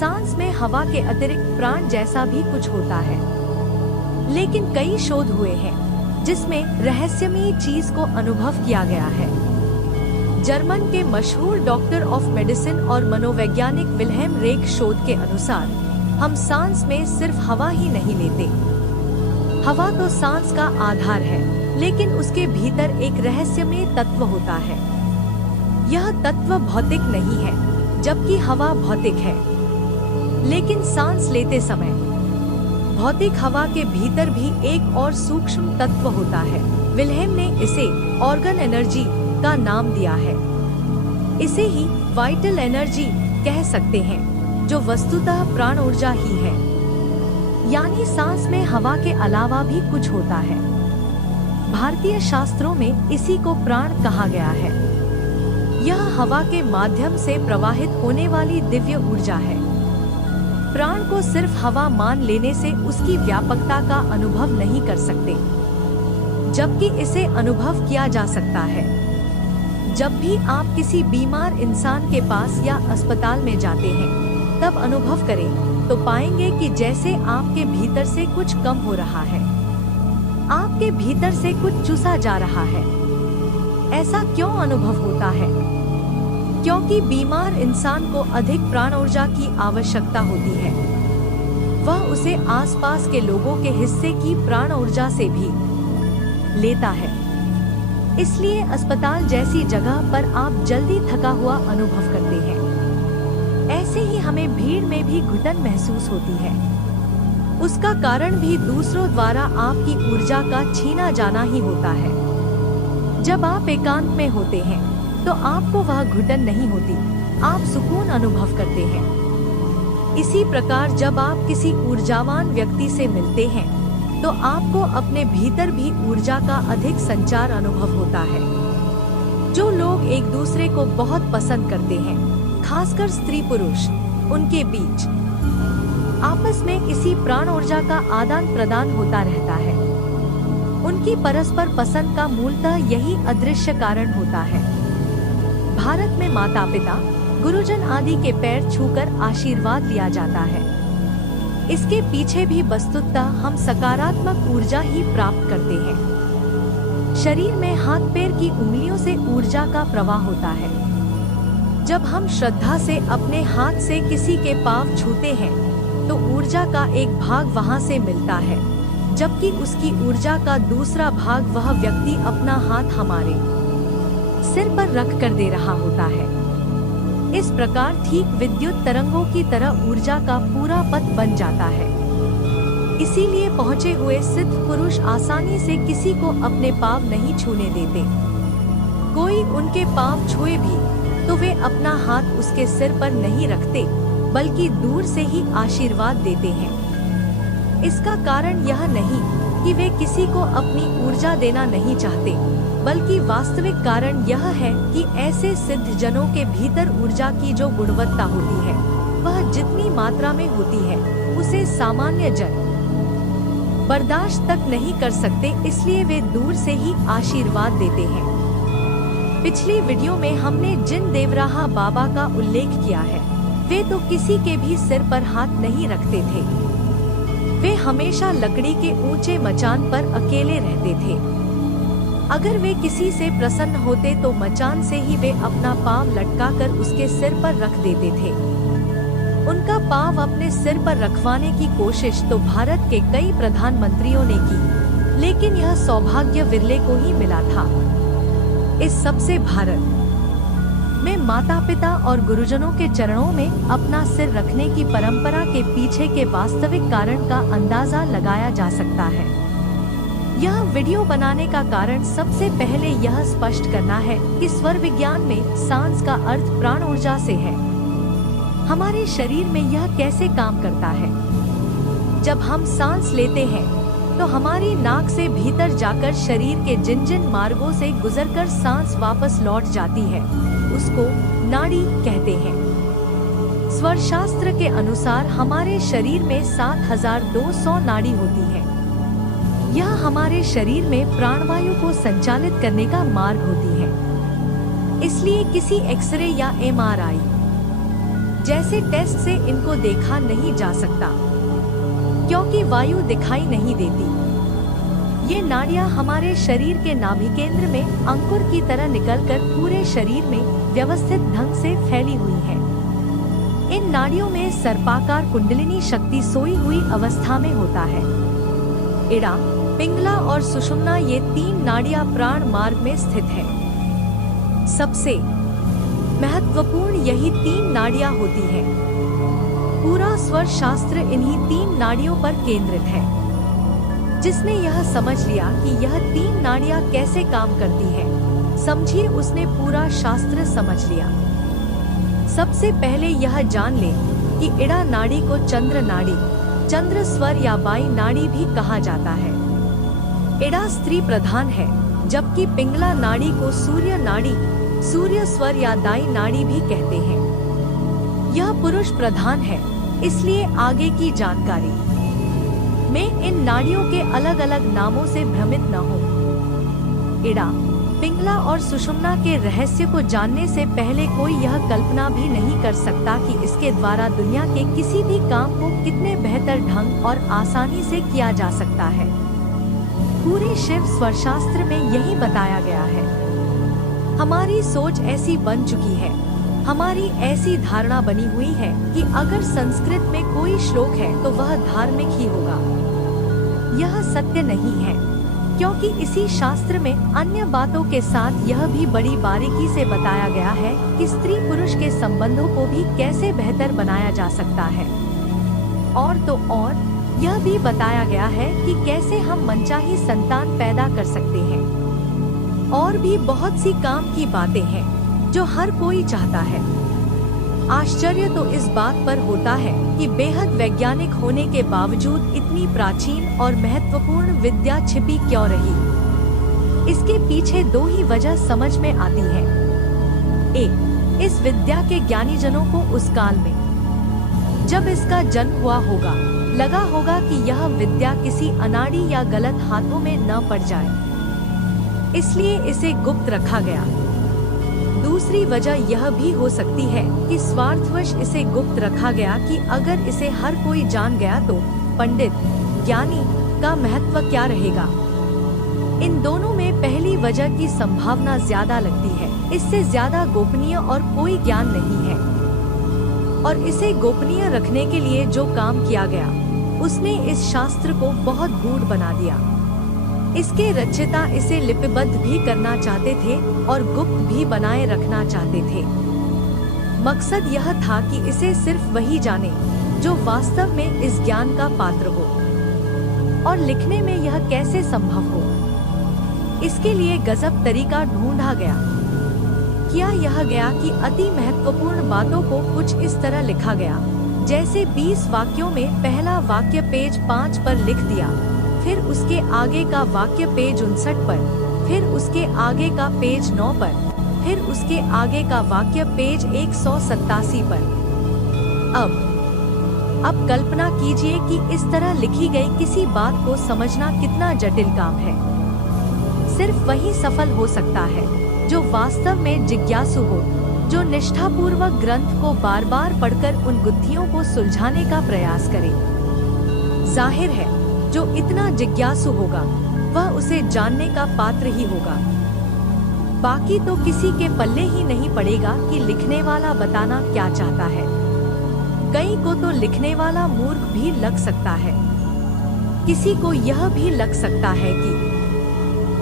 सांस में हवा के अतिरिक्त प्राण जैसा भी कुछ होता है, लेकिन कई शोध हुए हैं जिसमें रहस्यमयी चीज को अनुभव किया गया है। जर्मन के मशहूर डॉक्टर ऑफ मेडिसिन और मनोवैज्ञानिक विल्हेम रेख शोध के अनुसार हम सांस में सिर्फ हवा ही नहीं लेते। हवा तो सांस का आधार है, लेकिन उसके भीतर एक रहस्यमय तत्व होता है। यह तत्व भौतिक नहीं है, जबकि हवा भौतिक है। लेकिन सांस लेते समय भौतिक हवा के भीतर भी एक और सूक्ष्म तत्व होता है। विल्हेम ने इसे ऑर्गन एनर्जी का नाम दिया है। इसे ही वाइटल एनर्जी कह सकते हैं, जो वस्तुतः प्राण ऊर्जा ही है। यानी सांस में हवा के अलावा भी कुछ होता है। भारतीय शास्त्रों में इसी को प्राण कहा गया है। यह हवा के माध्यम से प्रवाहित होने वाली दिव्य ऊर्जा है। प्राण को सिर्फ हवा मान लेने से उसकी व्यापकता का अनुभव नहीं कर सकते, जबकि इसे अनुभव किया जा सकता है। जब भी आप किसी बीमार इंसान के पास या अस्पताल में जाते हैं, तब अनुभव करें तो पाएंगे कि जैसे आपके भीतर से कुछ कम हो रहा है, आपके भीतर से कुछ चूसा जा रहा है। ऐसा क्यों अनुभव होता है? क्योंकि बीमार इंसान को अधिक प्राण ऊर्जा की आवश्यकता होती है। वह उसे आसपास के लोगों के हिस्से की प्राण ऊर्जा से भी लेता है। इसलिए अस्पताल जैसी जगह पर आप जल्दी थका हुआ अनुभव करते हैं। ऐसे ही हमें भीड़ में भी घुटन महसूस होती है। उसका कारण भी दूसरों द्वारा आपकी ऊर्जा का छीना जाना ही होता है। जब आप एकांत में होते हैं तो आपको वह घुटन नहीं होती, आप सुकून अनुभव करते हैं। इसी प्रकार जब आप किसी ऊर्जावान व्यक्ति से मिलते हैं तो आपको अपने भीतर भी ऊर्जा का अधिक संचार अनुभव होता है। जो लोग एक दूसरे को बहुत पसंद करते हैं, खासकर स्त्री पुरुष, उनके बीच आपस में किसी प्राण ऊर्जा का आदान प्रदान होता रहता है। उनकी परस्पर पसंद का मूलतः यही अदृश्य कारण होता है। भारत में माता पिता, गुरुजन आदि के पैर छूकर आशीर्वाद लिया जाता है। इसके पीछे भी वस्तुतः हम सकारात्मक ऊर्जा ही प्राप्त करते हैं। शरीर में हाथ पैर की उंगलियों से ऊर्जा का प्रवाह होता है। जब हम श्रद्धा से अपने हाथ से किसी के पांव छूते हैं तो ऊर्जा का एक भाग वहां से मिलता है, जबकि उसकी ऊर्जा का दूसरा भाग वह व्यक्ति अपना हाथ हमारे सिर पर रख कर दे रहा होता है। इस प्रकार ठीक विद्युत तरंगों की तरह ऊर्जा का पूरा पथ बन जाता है। इसीलिए पहुँचे हुए सिद्ध पुरुष आसानी से किसी को अपने पांव नहीं छूने देते। कोई उनके पांव छुए भी तो वे अपना हाथ उसके सिर पर नहीं रखते, बल्कि दूर से ही आशीर्वाद देते हैं। इसका कारण यह नहीं कि वे किसी को अपनी ऊर्जा देना नहीं चाहते, बल्कि वास्तविक कारण यह है कि ऐसे सिद्ध जनों के भीतर ऊर्जा की जो गुणवत्ता होती है, वह जितनी मात्रा में होती है उसे सामान्य जन बर्दाश्त तक नहीं कर सकते, इसलिए वे दूर से ही आशीर्वाद देते हैं। पिछली वीडियो में हमने जिन देवराहा बाबा का उल्लेख किया है, वे तो किसी के भी सिर पर हाथ नहीं रखते थे। वे हमेशा लकड़ी के ऊंचे मचान पर अकेले रहते थे। अगर वे किसी से प्रसन्न होते तो मचान से ही वे अपना पांव लटकाकर उसके सिर पर रख देते थे। उनका पांव अपने सिर पर रखवाने की कोशिश तो भारत के कई प्रधानमंत्रियों ने की, लेकिन यह सौभाग्य विरले को ही मिला था। इस सबसे भारत में माता पिता और गुरुजनों के चरणों में अपना सिर रखने की परंपरा के पीछे के वास्तविक कारण का अंदाजा लगाया जा सकता है। यह वीडियो बनाने का कारण सबसे पहले यह स्पष्ट करना है कि स्वर विज्ञान में सांस का अर्थ प्राण ऊर्जा से है। हमारे शरीर में यह कैसे काम करता है? जब हम सांस लेते हैं तो हमारी नाक से भीतर जाकर शरीर के जिन जिन मार्गों से गुजरकर सांस वापस लौट जाती है, उसको नाड़ी कहते हैं। स्वर शास्त्र के अनुसार हमारे शरीर में 7200 नाड़ी होती है। यह हमारे शरीर में प्राणवायु को संचालित करने का मार्ग होती है। इसलिए किसी एक्सरे या MRI जैसे टेस्ट से इनको देखा नहीं जा सकता, क्योंकि वायु दिखाई नहीं देती। ये नाड़ियाँ हमारे शरीर के नाभि केंद्र में अंकुर की तरह निकलकर पूरे शरीर में व्यवस्थित ढंग से फैली हुई हैं। इन नाड़ियों में सर्पाकार कुंडलिनी शक्ति सोई हुई अवस्था में होता है। इड़ा, पिंगला और सुषुम्ना ये 3 नाड़ियाँ प्राण मार्ग में स्थित हैं। सबसे महत्वपूर्ण यही 3 नाड़ियाँ होती हैं। पूरा स्वर शास्त्र इन्हीं 3 नाड़ियों पर केंद्रित है। जिसने यह समझ लिया कि यह 3 नाड़ियाँ कैसे काम करती हैं, समझिए उसने पूरा शास्त्र समझ लिया। सबसे पहले यह जान ले कि इड़ा नाड़ी को चंद्र नाड़ी, चंद्र स्वर या बाई नाड़ी भी कहा जाता है। इड़ा स्त्री प्रधान है, जबकि पिंगला नाड़ी को सूर्य नाड़ी, सूर्य स्वर या दाई नाड़ी भी कहते हैं। यह पुरुष प्रधान है, इसलिए आगे की जानकारी में इन नाड़ियों के अलग अलग नामों से भ्रमित न हो। इड़ा, पिंगला और सुषुम्ना के रहस्य को जानने से पहले कोई यह कल्पना भी नहीं कर सकता कि इसके द्वारा दुनिया के किसी भी काम को कितने बेहतर ढंग और आसानी से किया जा सकता है। पूरे शिव स्वरशास्त्र में यही बताया गया है। हमारी सोच ऐसी बन चुकी है, हमारी ऐसी धारणा बनी हुई है कि अगर संस्कृत में कोई श्लोक है तो वह धार्मिक ही होगा। यह सत्य नहीं है, क्योंकि इसी शास्त्र में अन्य बातों के साथ यह भी बड़ी बारीकी से बताया गया है कि स्त्री पुरुष के संबंधों को भी कैसे बेहतर बनाया जा सकता है। और तो और यह भी बताया गया है कि कैसे हम मनचाही संतान पैदा कर सकते हैं। और भी बहुत सी काम की बातें हैं जो हर कोई चाहता है। आश्चर्य तो इस बात पर होता है कि बेहद वैज्ञानिक होने के बावजूद इतनी प्राचीन और महत्वपूर्ण विद्या छिपी क्यों रही। इसके पीछे 2 ही वजह समझ में आती हैं। 1, इस विद्या के ज्ञानी जनों को उस काल में जब इसका जन्म हुआ होगा, लगा होगा कि यह विद्या किसी अनाड़ी या गलत हाथों में न पड़ जाए, इसलिए इसे गुप्त रखा गया। दूसरी वजह यह भी हो सकती है कि स्वार्थवश इसे गुप्त रखा गया कि अगर इसे हर कोई जान गया तो पंडित, ज्ञानी का महत्व क्या रहेगा। इन दोनों में पहली वजह की संभावना ज्यादा लगती है। इससे ज्यादा गोपनीय और कोई ज्ञान नहीं है, और इसे गोपनीय रखने के लिए जो काम किया गया, उसने इस शास्त्र को बहुत गूढ़ बना दिया। इसके रचयिता इसे लिपिबद्ध भी करना चाहते थे और गुप्त भी बनाए रखना चाहते थे। मकसद यह था कि इसे सिर्फ वही जाने जो वास्तव में इस ज्ञान का पात्र हो। और लिखने में यह कैसे संभव हो, इसके लिए गजब तरीका ढूंढा गया। किया यह गया कि अति महत्वपूर्ण बातों को कुछ इस तरह लिखा गया, जैसे 20 वाक्यों में पहला वाक्य पेज 5 पर लिख दिया, फिर उसके आगे का वाक्य पेज 59 पर, फिर उसके आगे का पेज 9 पर, फिर उसके आगे का वाक्य पेज 187 पर। अब कल्पना कीजिए कि इस तरह लिखी गई किसी बात को समझना कितना जटिल काम है। सिर्फ वही सफल हो सकता है जो वास्तव में जिज्ञासु हो, जो निष्ठापूर्वक ग्रंथ को बार बार पढ़कर उन गुत्थियों को सुलझाने का प्रयास करे। जाहिर है जो इतना जिज्ञासु होगा वह उसे जानने का पात्र ही होगा। बाकी तो किसी के पल्ले ही नहीं पड़ेगा कि लिखने वाला बताना क्या चाहता है। कई को तो लिखने वाला मूर्ख भी लग सकता है। किसी को यह भी लग सकता है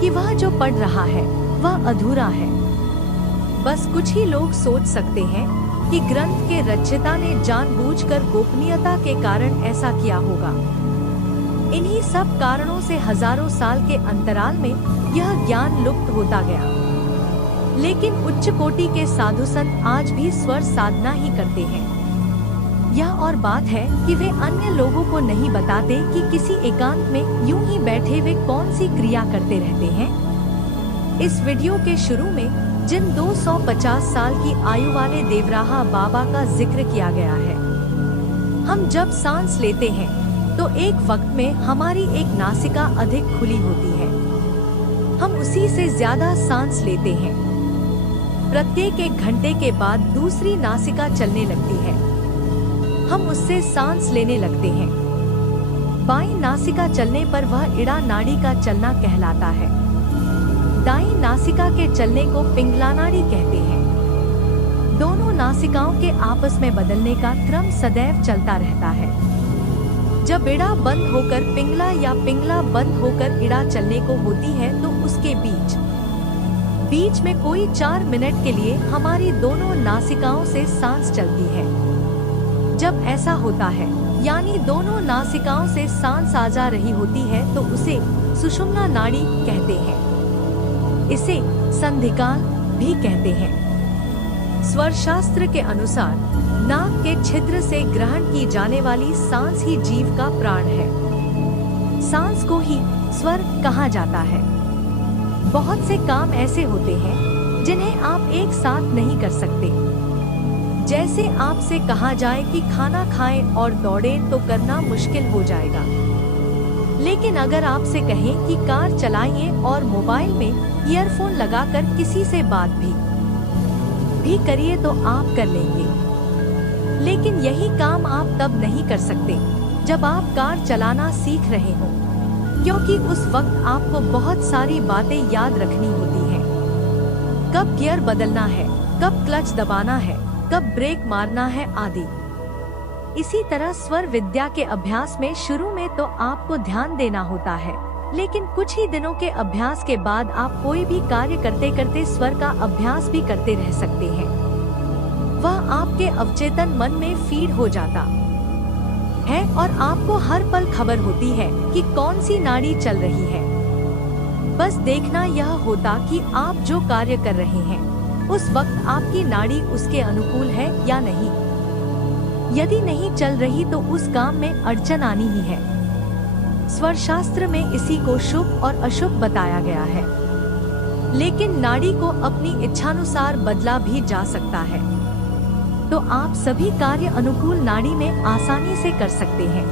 कि वह जो पढ़ रहा है वह अधूरा है। बस कुछ ही लोग सोच सकते हैं कि ग्रंथ के रचयिता ने जानबूझकर गोपनीयता के कारण ऐसा किया होगा। इन्हीं सब कारणों से हजारों साल के अंतराल में यह ज्ञान लुप्त होता गया। लेकिन उच्च कोटि के साधु संत आज भी स्वर साधना ही करते हैं। यह और बात है कि वे अन्य लोगों को नहीं बताते कि किसी एकांत में यूं ही बैठे वे कौन सी क्रिया करते रहते हैं। इस वीडियो के शुरू में जिन 250 साल की आयु वाले देवराहा बाबा का जिक्र किया गया है, हम जब सांस लेते हैं तो एक वक्त में हमारी एक नासिका अधिक खुली होती है, हम उसी से ज्यादा सांस लेते हैं। प्रत्येक 1 घंटे के बाद दूसरी नासिका चलने लगती है। हम उससे सांस लेने लगते हैं। बाईं नासिका चलने पर वह इड़ा नाड़ी का चलना कहलाता है। दाईं नासिका के चलने को पिंगला नाड़ी कहते हैं। दोनों नासिकाओं के आपस में बदलने का क्रम सदैव चलता रहता है। जब इड़ा बंद होकर पिंगला या पिंगला बंद होकर इड़ा चलने को होती है तो उसके बीच में कोई 4 मिनट के लिए हमारी दोनों नासिकाओं से सांस चलती है। जब ऐसा होता है यानी दोनों नासिकाओं से सांस आ जा रही होती है तो उसे सुषुम्ना नाड़ी कहते हैं। इसे संधिकाल भी कहते हैं। स्वर शास्त्र के अनुसार नाक के छिद्र से ग्रहण की जाने वाली सांस ही जीव का प्राण है। सांस को ही स्वर कहा जाता है। बहुत से काम ऐसे होते हैं जिन्हें आप एक साथ नहीं कर सकते। जैसे आपसे कहा जाए कि खाना खाएं और दौड़ें तो करना मुश्किल हो जाएगा। लेकिन अगर आपसे कहें कि कार चलाइए और मोबाइल में ईयरफोन लगाकर किसी से बात भी करिए तो आप कर लेंगे। लेकिन यही काम आप तब नहीं कर सकते जब आप कार चलाना सीख रहे हो, क्योंकि उस वक्त आपको बहुत सारी बातें याद रखनी होती हैं। कब गियर बदलना है, कब क्लच दबाना है, कब ब्रेक मारना है आदि। इसी तरह स्वर विद्या के अभ्यास में शुरू में तो आपको ध्यान देना होता है, लेकिन कुछ ही दिनों के अभ्यास के बाद आप कोई भी कार्य करते करते स्वर का अभ्यास भी करते रह सकते हैं। वह आपके अवचेतन मन में फीड हो जाता है और आपको हर पल खबर होती है कि कौन सी नाड़ी चल रही है। बस देखना यह होता कि आप जो कार्य कर रहे हैं उस वक्त आपकी नाड़ी उसके अनुकूल है या नहीं। यदि नहीं चल रही तो उस काम में अड़चन आनी ही है। स्वर शास्त्र में इसी को शुभ और अशुभ बताया गया है, लेकिन नाड़ी को अपनी इच्छानुसार बदला भी जा सकता है। तो आप सभी कार्य अनुकूल नाड़ी में आसानी से कर सकते हैं।